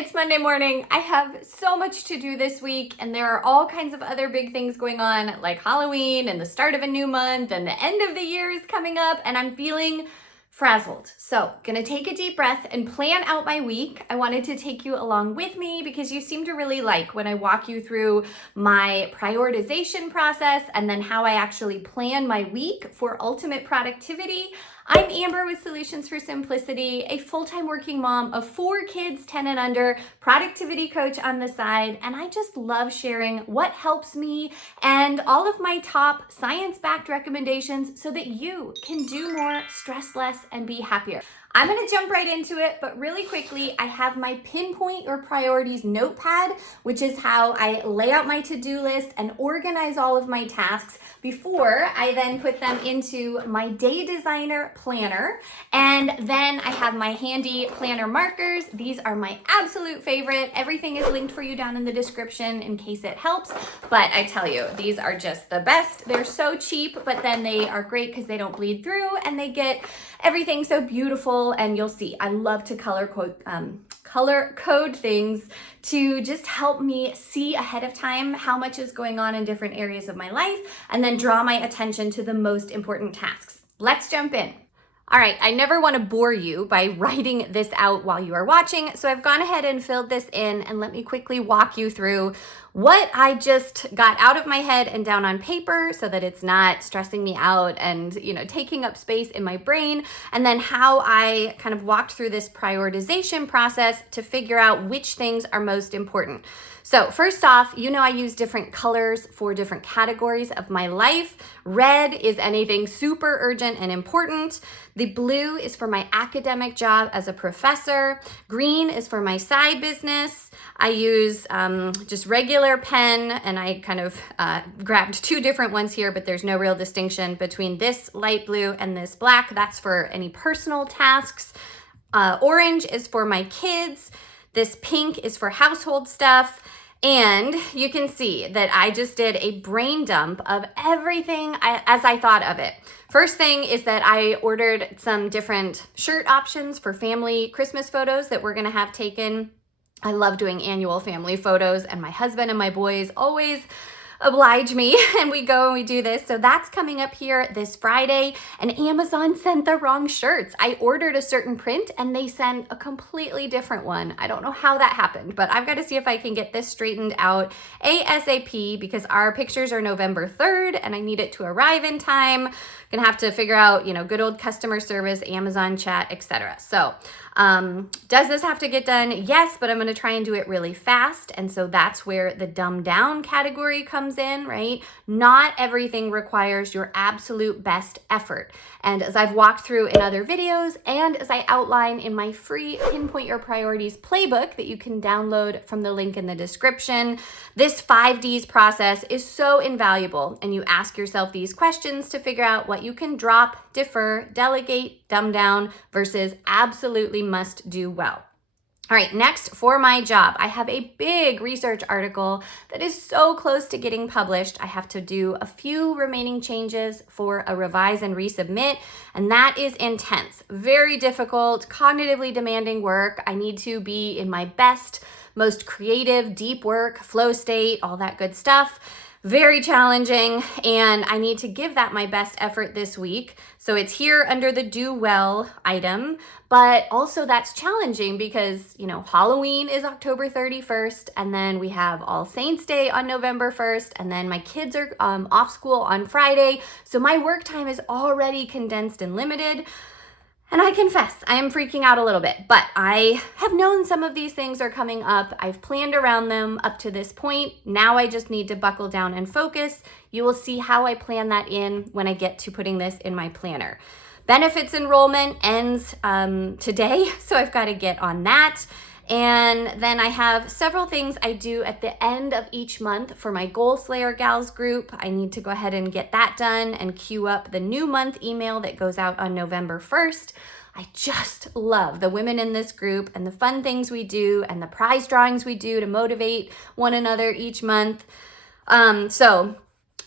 It's Monday morning. I have so much to do this week, and there are all kinds of other big things going on, like Halloween and the start of a new month, and the end of the year is coming up, and I'm feeling frazzled. So, gonna take a deep breath and plan out my week. I wanted to take you along with me because you seem to really like when I walk you through my prioritization process and then how I actually plan my week for ultimate productivity. I'm Amber with Solutions for Simplicity, a full-time working mom of 4 kids, 10 and under, productivity coach on the side, and I just love sharing what helps me and all of my top science-backed recommendations so that you can do more, stress less, and be happier. I'm gonna jump right into it, but really quickly, I have my Pinpoint Your Priorities notepad, which is how I lay out my to-do list and organize all of my tasks before I then put them into my Day Designer planner. And then I have my handy planner markers. These are my absolute favorite. Everything is linked for you down in the description in case it helps. But I tell you, these are just the best. They're so cheap, but then they are great because they don't bleed through and they get everything so beautiful. And you'll see, I love to color code things to just help me see ahead of time how much is going on in different areas of my life and then draw my attention to the most important tasks. Let's jump in. All right, I never want to bore you by writing this out while you are watching, so I've gone ahead and filled this in, and let me quickly walk you through what I just got out of my head and down on paper so that it's not stressing me out and, taking up space in my brain, and then how I kind of walked through this prioritization process to figure out which things are most important. So first off, I use different colors for different categories of my life. Red is anything super urgent and important. The blue is for my academic job as a professor. Green is for my side business. I use just regular pen, and I kind of grabbed 2 different ones here, but there's no real distinction between this light blue and this black. That's for any personal tasks. Orange is for my kids. This pink is for household stuff. And you can see that I just did a brain dump of everything as I thought of it. First thing is that I ordered some different shirt options for family Christmas photos that we're gonna have taken. I love doing annual family photos, and my husband and my boys always oblige me and we go and we do this. So that's coming up here this Friday, and Amazon sent the wrong shirts. I ordered a certain print and they sent a completely different one. I don't know how that happened, but I've got to see if I can get this straightened out ASAP because our pictures are November 3rd and I need it to arrive in time. Gonna have to figure out, good old customer service, Amazon chat, etc. So does this have to get done? Yes, but I'm gonna try and do it really fast. And so that's where the dumb down category comes in, right? Not everything requires your absolute best effort. And as I've walked through in other videos, and as I outline in my free Pinpoint Your Priorities playbook that you can download from the link in the description, this 5Ds process is so invaluable. And you ask yourself these questions to figure out what you can drop, defer, delegate, dumb down versus absolutely must do well. All right, next for my job, I have a big research article that is so close to getting published. I have to do a few remaining changes for a revise and resubmit, and that is intense, very difficult, cognitively demanding work. I need to be in my best, most creative, deep work, flow state, all that good stuff. Very challenging, and I need to give that my best effort this week. So it's here under the do well item, but also that's challenging because, Halloween is October 31st, and then we have All Saints Day on November 1st, and then my kids are off school on Friday. So my work time is already condensed and limited. And I confess, I am freaking out a little bit, but I have known some of these things are coming up. I've planned around them up to this point. Now I just need to buckle down and focus. You will see how I plan that in when I get to putting this in my planner. Benefits enrollment ends today, so I've got to get on that. And then I have several things I do at the end of each month for my Goal Slayer Gals group. I need to go ahead and get that done and queue up the new month email that goes out on November 1st. I just love the women in this group and the fun things we do and the prize drawings we do to motivate one another each month. So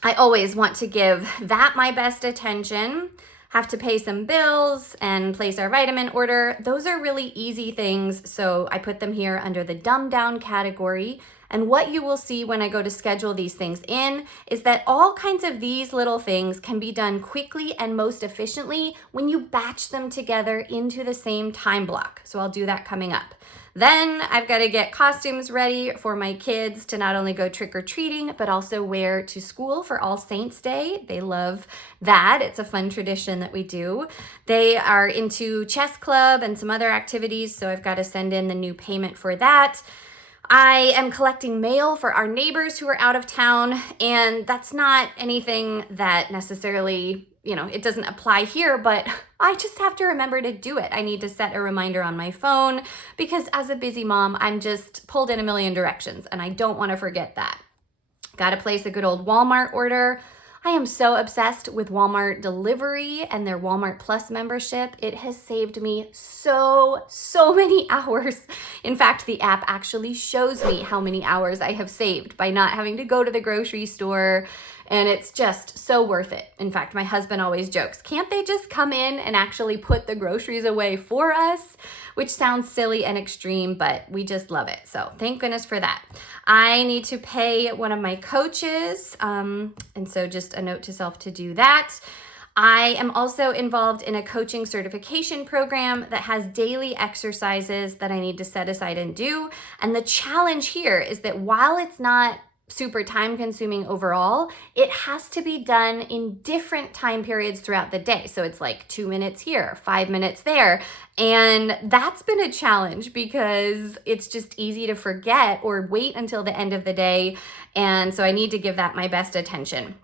I always want to give that my best attention. have to pay some bills and place our vitamin order. Those are really easy things, so I put them here under the dumbed down category. And what you will see when I go to schedule these things in is that all kinds of these little things can be done quickly and most efficiently when you batch them together into the same time block. So I'll do that coming up. Then I've got to get costumes ready for my kids to not only go trick-or-treating, but also wear to school for All Saints Day. They love that. It's a fun tradition that we do. They are into chess club and some other activities, so I've got to send in the new payment for that. I am collecting mail for our neighbors who are out of town, and that's not anything that necessarily, it doesn't apply here, but I just have to remember to do it. I need to set a reminder on my phone because as a busy mom, I'm just pulled in a million directions, and I don't want to forget that. Got to place a good old Walmart order. I am so obsessed with Walmart delivery and their Walmart Plus membership. It has saved me so many hours. In fact, the app actually shows me how many hours I have saved by not having to go to the grocery store, and it's just so worth it. In fact, my husband always jokes, can't they just come in and actually put the groceries away for us? Which sounds silly and extreme, but we just love it. So thank goodness for that. I need to pay one of my coaches, and so just a note to self to do that. I am also involved in a coaching certification program that has daily exercises that I need to set aside and do. And the challenge here is that while it's not super time consuming overall, it has to be done in different time periods throughout the day. So it's like 2 minutes here, 5 minutes there. And that's been a challenge because it's just easy to forget or wait until the end of the day. And so I need to give that my best attention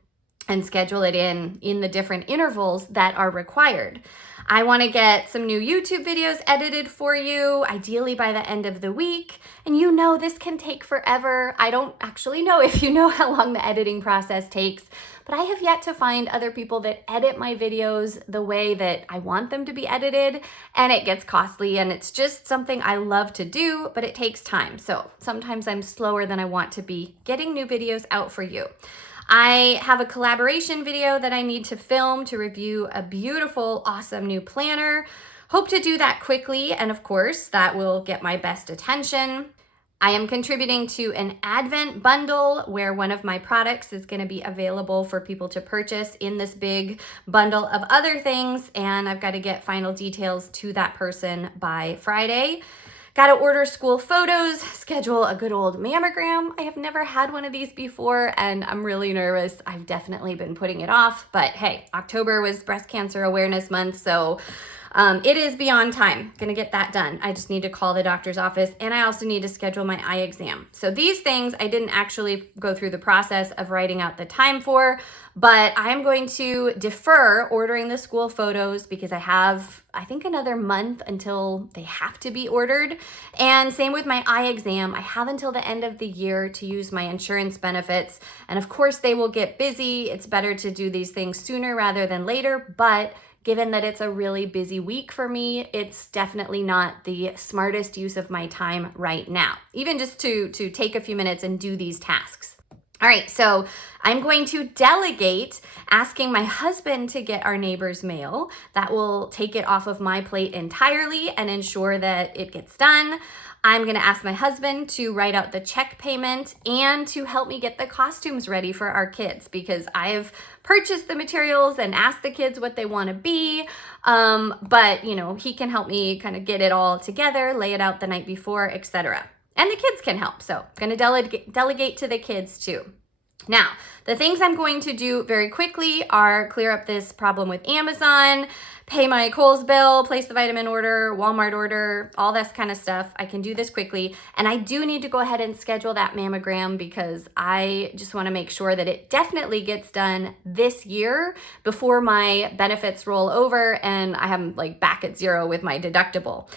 and schedule it in the different intervals that are required. I want to get some new YouTube videos edited for you, ideally by the end of the week. And this can take forever. I don't actually know if you know how long the editing process takes, but I have yet to find other people that edit my videos the way that I want them to be edited, and it gets costly, and it's just something I love to do, but it takes time. So sometimes I'm slower than I want to be getting new videos out for you. I have a collaboration video that I need to film to review a beautiful, awesome new planner. Hope to do that quickly, and of course, that will get my best attention. I am contributing to an Advent bundle where one of my products is going to be available for people to purchase in this big bundle of other things, and I've got to get final details to that person by Friday. Got to order school photos, schedule a good old mammogram. I have never had one of these before, and I'm really nervous. I've definitely been putting it off, but hey, October was Breast Cancer Awareness Month, so it is beyond time. Gonna get that done. I just need to call the doctor's office, and I also need to schedule my eye exam. So these things I didn't actually go through the process of writing out the time for, but I'm going to defer ordering the school photos because I have, I think, another month until they have to be ordered. And same with my eye exam. I have until the end of the year to use my insurance benefits. And of course, they will get busy. It's better to do these things sooner rather than later, but given that it's a really busy week for me, it's definitely not the smartest use of my time right now, even just to take a few minutes and do these tasks. All right, so I'm going to delegate asking my husband to get our neighbor's mail. That will take it off of my plate entirely and ensure that it gets done. I'm going to ask my husband to write out the check payment and to help me get the costumes ready for our kids because I've purchased the materials and asked the kids what they want to be. But, he can help me kind of get it all together, lay it out the night before, etc. And the kids can help. So I'm going to delegate to the kids too. Now, the things I'm going to do very quickly are clear up this problem with Amazon, pay my Kohl's bill, place the vitamin order, Walmart order, all this kind of stuff. I can do this quickly. And I do need to go ahead and schedule that mammogram because I just want to make sure that it definitely gets done this year before my benefits roll over and I am back at zero with my deductible.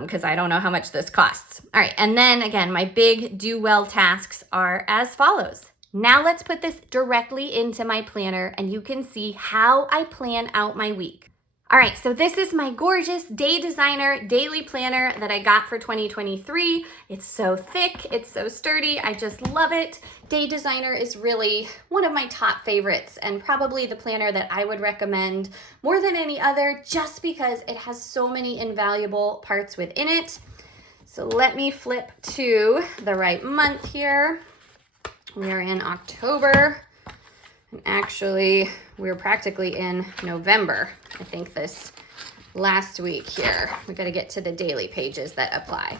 Because I don't know how much this costs. All right, and then again, my big do well tasks are as follows. Now let's put this directly into my planner and you can see how I plan out my week. All right, so this is my gorgeous Day Designer daily planner that I got for 2023. It's so thick, it's so sturdy, I just love it. Day Designer is really one of my top favorites and probably the planner that I would recommend more than any other just because it has so many invaluable parts within it. So let me flip to the right month here. We are in October. And actually, we're practically in November. I think this last week here. We got to get to the daily pages that apply.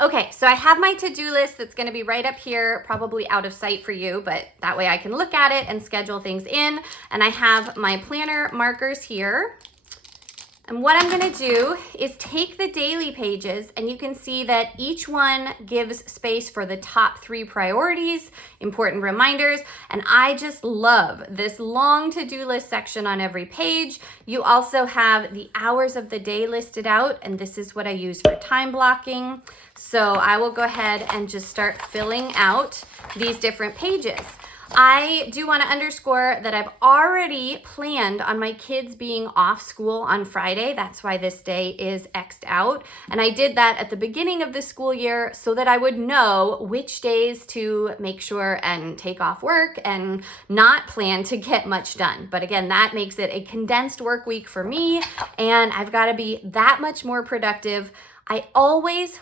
Okay, so I have my to-do list that's going to be right up here, probably out of sight for you, but that way I can look at it and schedule things in. And I have my planner markers here. And what I'm gonna do is take the daily pages, and you can see that each one gives space for the top 3 priorities, important reminders, and I just love this long to-do list section on every page. You also have the hours of the day listed out, and this is what I use for time blocking. So I will go ahead and just start filling out these different pages. I do want to underscore that I've already planned on my kids being off school on Friday. That's why this day is X'd out. And I did that at the beginning of the school year so that I would know which days to make sure and take off work and not plan to get much done. But again, that makes it a condensed work week for me, and I've got to be that much more productive. I always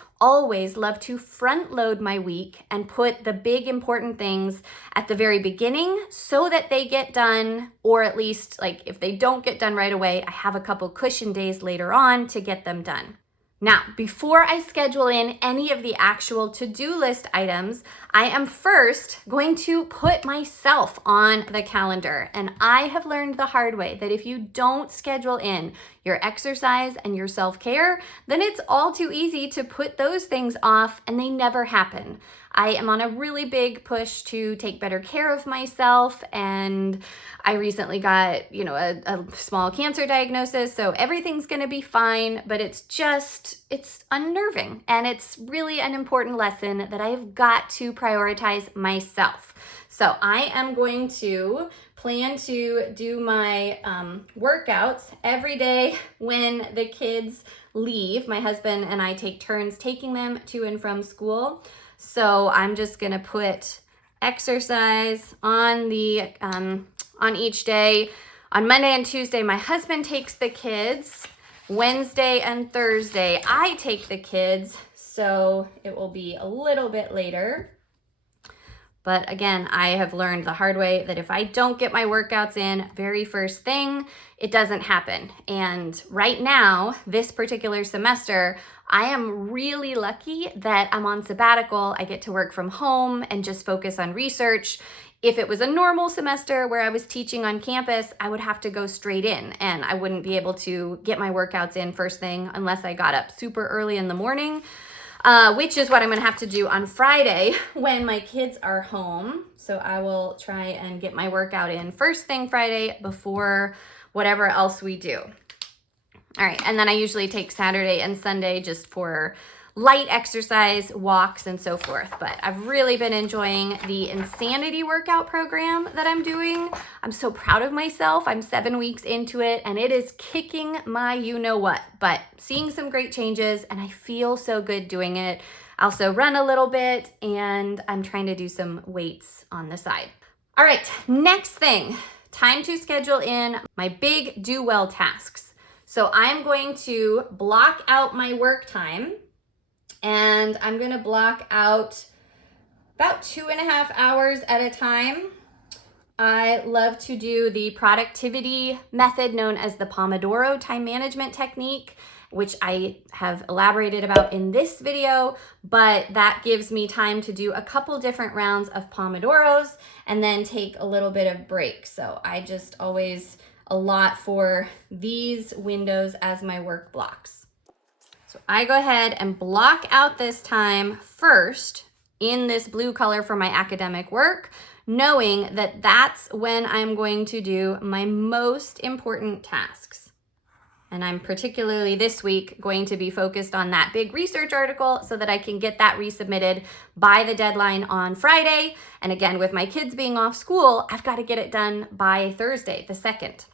love to front load my week and put the big important things at the very beginning so that they get done, or at least like if they don't get done right away, I have a couple cushion days later on to get them done. Now, before I schedule in any of the actual to-do list items, I am first going to put myself on the calendar. And I have learned the hard way that if you don't schedule in your exercise and your self-care, then it's all too easy to put those things off and they never happen. I am on a really big push to take better care of myself, and I recently got, a small cancer diagnosis, so everything's gonna be fine, but it's unnerving, and it's really an important lesson that I've got to prioritize myself. So I am going to plan to do my workouts every day when the kids leave. My husband and I take turns taking them to and from school. So I'm just gonna put exercise on the on each day. On Monday and Tuesday, my husband takes the kids. Wednesday and Thursday, I take the kids. So it will be a little bit later. But again, I have learned the hard way that if I don't get my workouts in very first thing, it doesn't happen. And right now, this particular semester, I am really lucky that I'm on sabbatical. I get to work from home and just focus on research. If it was a normal semester where I was teaching on campus, I would have to go straight in and I wouldn't be able to get my workouts in first thing unless I got up super early in the morning. Which is what I'm gonna have to do on Friday when my kids are home. So I will try and get my workout in first thing Friday before whatever else we do. All right, and then I usually take Saturday and Sunday just for light exercise, walks, and so forth. But I've really been enjoying the Insanity workout program that I'm doing. I'm so proud of myself. I'm 7 weeks into it, and it is kicking my you-know-what, but seeing some great changes, and I feel so good doing it. I also run a little bit, and I'm trying to do some weights on the side. All right, next thing, time to schedule in my big do well tasks. So I'm going to block out my work time, and I'm gonna block out about 2.5 hours at a time. I love to do the productivity method known as the Pomodoro time management technique, which I have elaborated about in this video, but that gives me time to do a couple different rounds of Pomodoros and then take a little bit of break. So I just always allot for these windows as my work blocks. So I go ahead and block out this time first in this blue color for my academic work, knowing that that's when I'm going to do my most important tasks. And I'm particularly this week going to be focused on that big research article so that I can get that resubmitted by the deadline on Friday. And again, with my kids being off school, I've got to get it done by Thursday, the 2nd.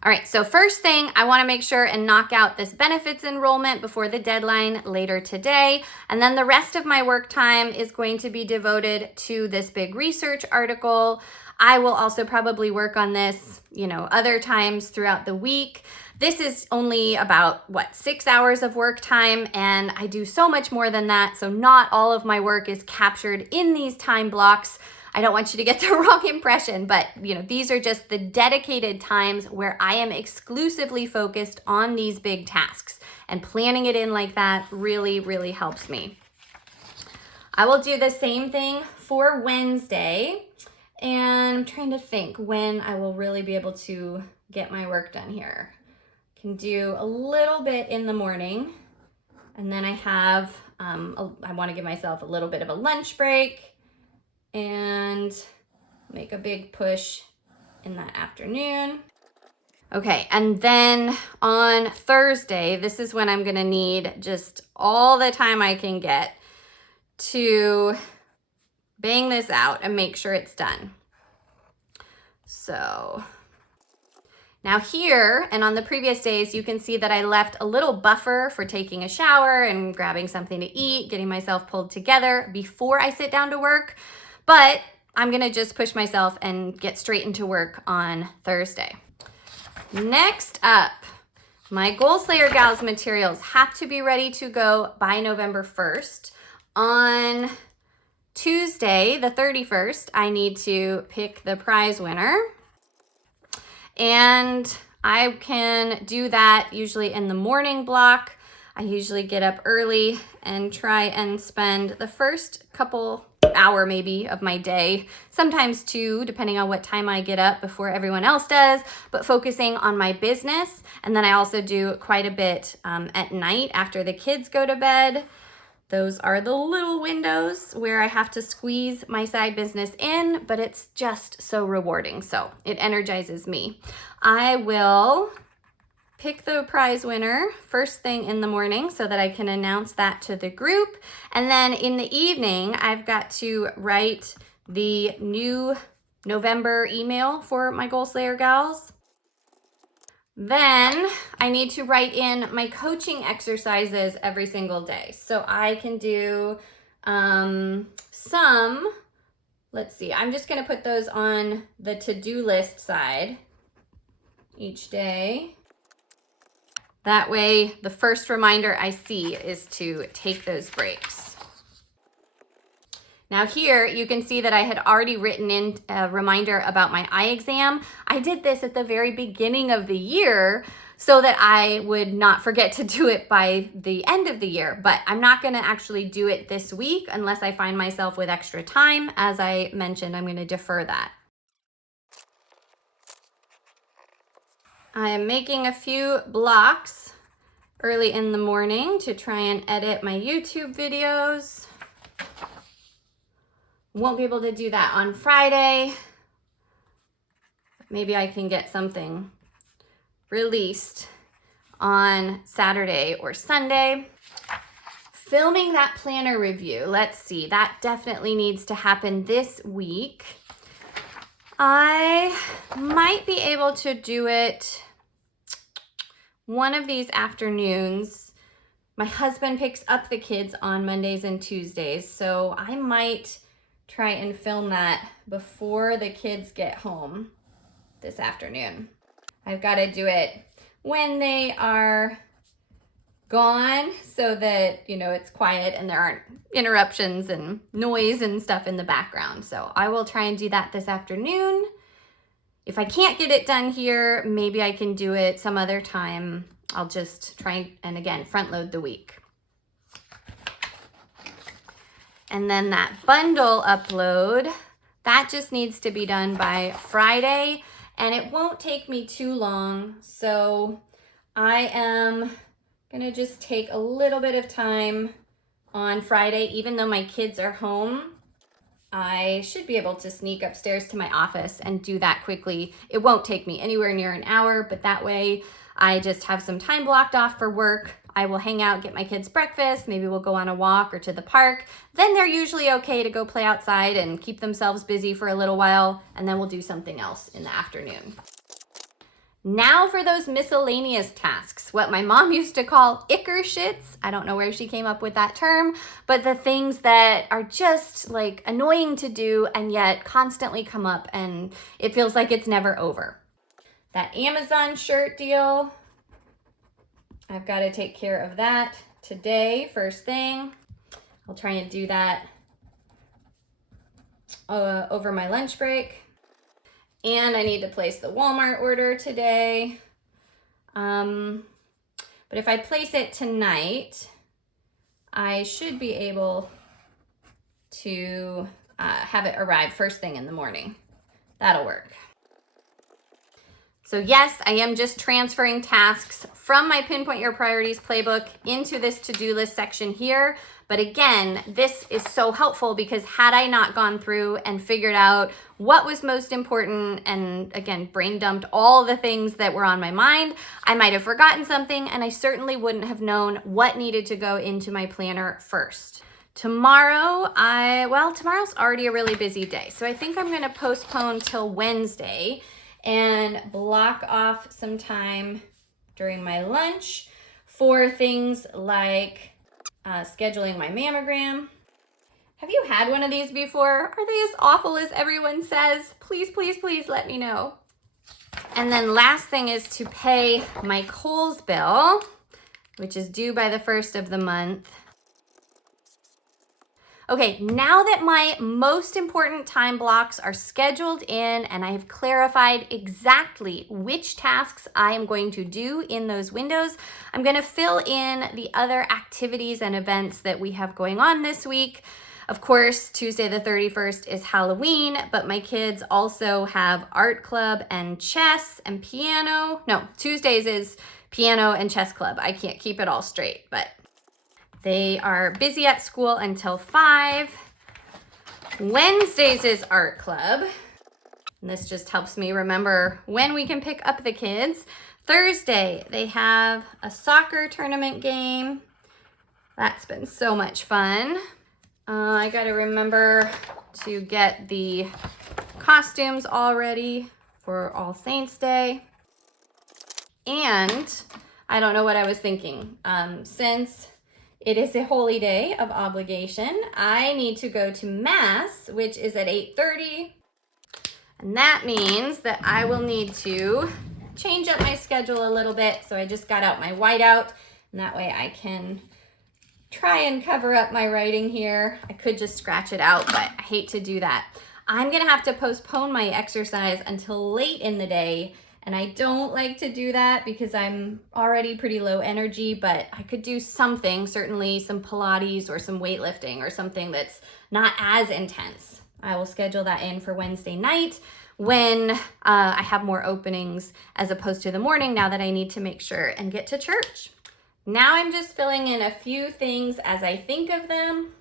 All right, so first thing, I wanna make sure and knock out this benefits enrollment before the deadline later today. And then the rest of my work time is going to be devoted to this big research article. I will also probably work on this, other times throughout the week. This is only about, 6 hours of work time, and I do so much more than that, so not all of my work is captured in these time blocks. I don't want you to get the wrong impression, but these are just the dedicated times where I am exclusively focused on these big tasks, and planning it in like that really, really helps me. I will do the same thing for Wednesday, and I'm trying to think when I will really be able to get my work done here. Can do a little bit in the morning, and then I have, I want to give myself a little bit of a lunch break and make a big push in that afternoon. Okay, and then on Thursday, this is when I'm gonna need just all the time I can get to bang this out and make sure it's done. So now here, and on the previous days, you can see that I left a little buffer for taking a shower and grabbing something to eat, getting myself pulled together before I sit down to work. But I'm gonna just push myself and get straight into work on Thursday. Next up, my Goal Slayer Gals materials have to be ready to go by November 1st. On Tuesday, the 31st, I need to pick the prize winner. And I can do that usually in the morning block. I usually get up early and try and spend the first couple hour maybe of my day, sometimes 2, depending on what time I get up before everyone else does, but focusing on my business. And then I also do quite a bit at night after the kids go to bed. Those are the little windows where I have to squeeze my side business in, but it's just so rewarding. So it energizes me. I will pick the prize winner first thing in the morning so that I can announce that to the group. And then in the evening, I've got to write the new November email for my Goal Slayer Gals. Then I need to write in my coaching exercises every single day. So I can do let's see, I'm just gonna put those on the to-do list side each day. That way, the first reminder I see is to take those breaks. Now here, you can see that I had already written in a reminder about my eye exam. I did this at the very beginning of the year so that I would not forget to do it by the end of the year, but I'm not gonna actually do it this week unless I find myself with extra time. As I mentioned, I'm gonna defer that. I am making a few blocks early in the morning to try and edit my YouTube videos. Won't be able to do that on Friday. Maybe I can get something released on Saturday or Sunday. Filming that planner review, let's see, that definitely needs to happen this week. I might be able to do it one of these afternoons. My husband picks up the kids on Mondays and Tuesdays, so I might try and film that before the kids get home this afternoon. I've got to do it when they are gone so that, it's quiet and there aren't interruptions and noise and stuff in the background. So I will try and do that this afternoon. If I can't get it done here, maybe I can do it some other time. I'll just try and again, front load the week. And then that bundle upload, that just needs to be done by Friday, and it won't take me too long. So I am gonna just take a little bit of time on Friday. Even though my kids are home, I should be able to sneak upstairs to my office and do that quickly. It won't take me anywhere near an hour, but that way I just have some time blocked off for work. I will hang out, get my kids breakfast, maybe we'll go on a walk or to the park. Then they're usually okay to go play outside and keep themselves busy for a little while, and then we'll do something else in the afternoon. Now for those miscellaneous tasks, what my mom used to call icker shits. I don't know where she came up with that term, but the things that are just like annoying to do and yet constantly come up and it feels like it's never over. That Amazon shirt deal, I've got to take care of that today, first thing. I'll try and do that over my lunch break. And I need to place the Walmart order today. But if I place it tonight, I should be able to have it arrive first thing in the morning. That'll work. So yes, I am just transferring tasks from my Pinpoint Your Priorities playbook into this to-do list section here. But again, this is so helpful because had I not gone through and figured out what was most important and again, brain dumped all the things that were on my mind, I might have forgotten something and I certainly wouldn't have known what needed to go into my planner first. Tomorrow, tomorrow's already a really busy day. So I think I'm gonna postpone till Wednesday and block off some time during my lunch for things like scheduling my mammogram. Have you had one of these before? Are they as awful as everyone says? Please, please, please let me know. And then last thing is to pay my Kohl's bill, which is due by the 1st of the month. Okay, now that my most important time blocks are scheduled in and I have clarified exactly which tasks I am going to do in those windows, I'm gonna fill in the other activities and events that we have going on this week. Of course, Tuesday the 31st is Halloween, but my kids also have art club and chess and piano. No, Tuesdays is piano and chess club. I can't keep it all straight, but they are busy at school until 5. Wednesdays is art club. And this just helps me remember when we can pick up the kids. Thursday, they have a soccer tournament game. That's been so much fun. I gotta remember to get the costumes all ready for All Saints Day. And I don't know what I was thinking. Since it is a holy day of obligation, I need to go to Mass, which is at 8:30. And that means that I will need to change up my schedule a little bit. So I just got out my whiteout, and that way I can try and cover up my writing here. I could just scratch it out, but I hate to do that. I'm gonna have to postpone my exercise until late in the day, and I don't like to do that because I'm already pretty low energy, but I could do something, certainly some Pilates or some weightlifting or something that's not as intense. I will schedule that in for Wednesday night when I have more openings as opposed to the morning now that I need to make sure and get to church. Now I'm just filling in a few things as I think of them.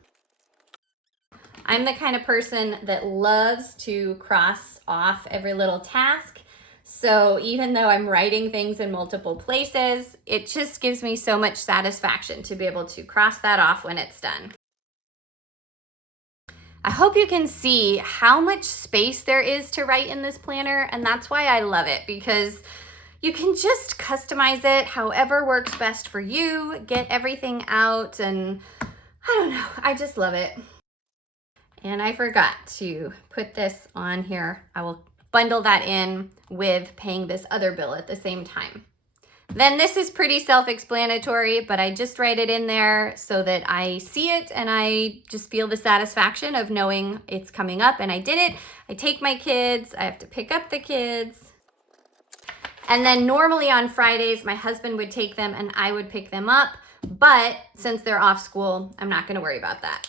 I'm the kind of person that loves to cross off every little task. So even though I'm writing things in multiple places, it just gives me so much satisfaction to be able to cross that off when it's done. I hope you can see how much space there is to write in this planner, and that's why I love it, because you can just customize it however works best for you, get everything out, and I don't know, I just love it. And I forgot to put this on here. I will bundle that in with paying this other bill at the same time. Then this is pretty self-explanatory, but I just write it in there so that I see it and I just feel the satisfaction of knowing it's coming up and I did it. I take my kids, I have to pick up the kids. And then normally on Fridays, my husband would take them and I would pick them up. But since they're off school, I'm not gonna worry about that.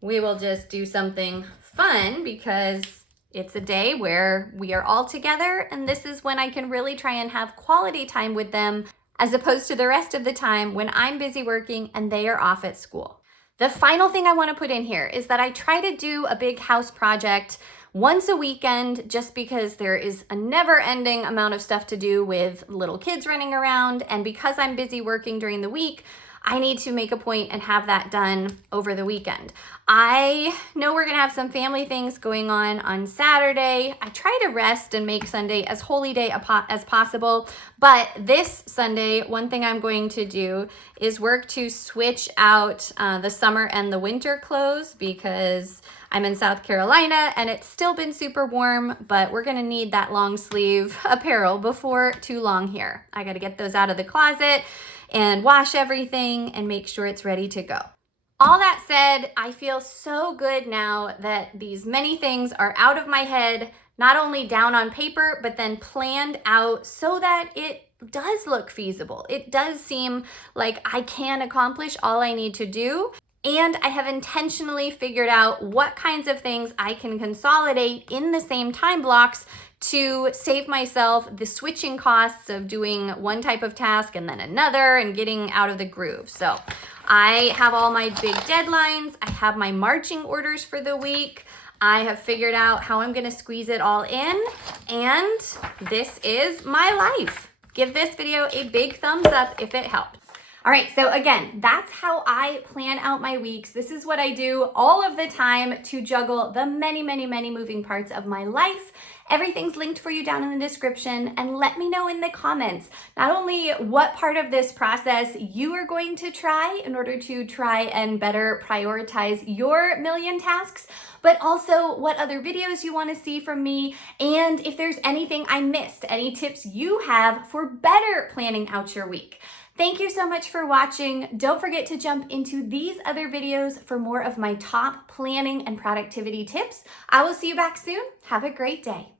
We will just do something fun because it's a day where we are all together, and this is when I can really try and have quality time with them as opposed to the rest of the time when I'm busy working and they are off at school. The final thing I want to put in here is that I try to do a big house project once a weekend just because there is a never-ending amount of stuff to do with little kids running around, and because I'm busy working during the week, I need to make a point and have that done over the weekend. I know we're gonna have some family things going on Saturday. I try to rest and make Sunday as holy day as possible, but this Sunday, one thing I'm going to do is work to switch out the summer and the winter clothes because I'm in South Carolina and it's still been super warm, but we're gonna need that long sleeve apparel before too long here. I gotta get those out of the closet and wash everything and make sure it's ready to go. All that said, I feel so good now that these many things are out of my head, not only down on paper, but then planned out so that it does look feasible. It does seem like I can accomplish all I need to do. And I have intentionally figured out what kinds of things I can consolidate in the same time blocks to save myself the switching costs of doing one type of task and then another and getting out of the groove. So I have all my big deadlines. I have my marching orders for the week. I have figured out how I'm gonna squeeze it all in, and this is my life. Give this video a big thumbs up if it helped. All right, so again, that's how I plan out my weeks. This is what I do all of the time to juggle the many, many, many moving parts of my life. Everything's linked for you down in the description, and let me know in the comments not only what part of this process you are going to try in order to try and better prioritize your million tasks, but also what other videos you want to see from me, and if there's anything I missed, any tips you have for better planning out your week. Thank you so much for watching. Don't forget to jump into these other videos for more of my top planning and productivity tips. I will see you back soon. Have a great day.